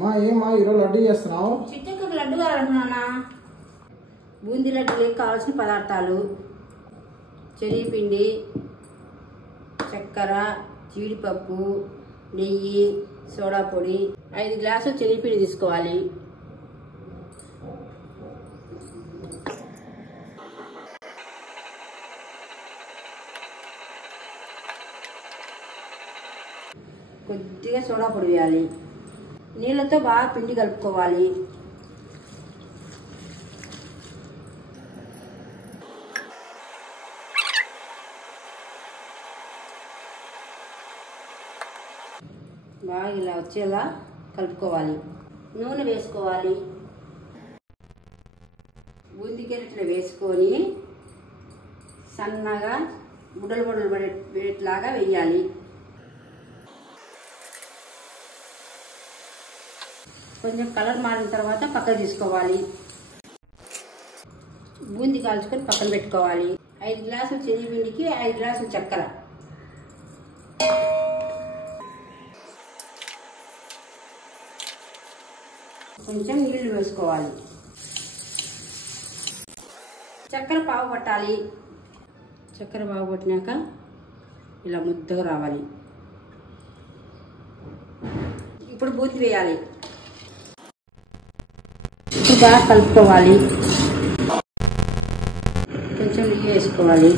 మా ఏమా ఈరోజు లడ్డు చేస్తున్నావు? చిట్టెక్కకు లడ్డు కావాలంటున్నా. బూందీ లడ్డుకి కావాల్సిన పదార్థాలు: శనగపిండి, చక్కెర, జీడిపప్పు, నెయ్యి, సోడా పొడి. 5 గ్లాసులు శనగపిండి తీసుకోవాలి. కొద్దిగా సోడా పొడి వేయాలి. నీళ్ళతో బాగా పిండి కలుపుకోవాలి. బాగా ఇలా వచ్చేలా కలుపుకోవాలి. నూనె వేసుకోవాలి. బూందీ గెరిటెలు వేసుకొని సన్నగా బుడలు బుడలు పడేట్లాగా వేయాలి. కొంచెం కలర్ మారిన తర్వాత పక్కకు తీసుకోవాలి. బూందీ కాల్చుకొని పక్కన పెట్టుకోవాలి. 5 గ్లాసులు శనగపిండికి 5 గ్లాసులు చక్కెర. కొంచెం నీళ్లు వేసుకోవాలి. చక్కెర పావు పట్టాలి. చక్కెర పావు పట్టినాక ఇలా ముద్దగా రావాలి. ఇప్పుడు బూందీ వేయాలి. బాగా కలుపుకోవాలి. కొంచెం నెయ్యి వేసుకోవాలి.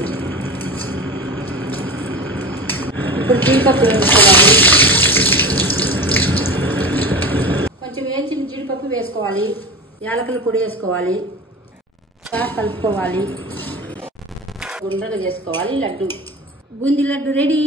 ఇప్పుడు జీడిపప్పు వేసుకోవాలి. కొంచెం వేయించిన జీడిపప్పు వేసుకోవాలి. యాలకుల పొడి వేసుకోవాలి. బాగా కలుపుకోవాలి. గుండ్రగా చేసుకోవాలి. లడ్డు బూందీ లడ్డు రెడీ.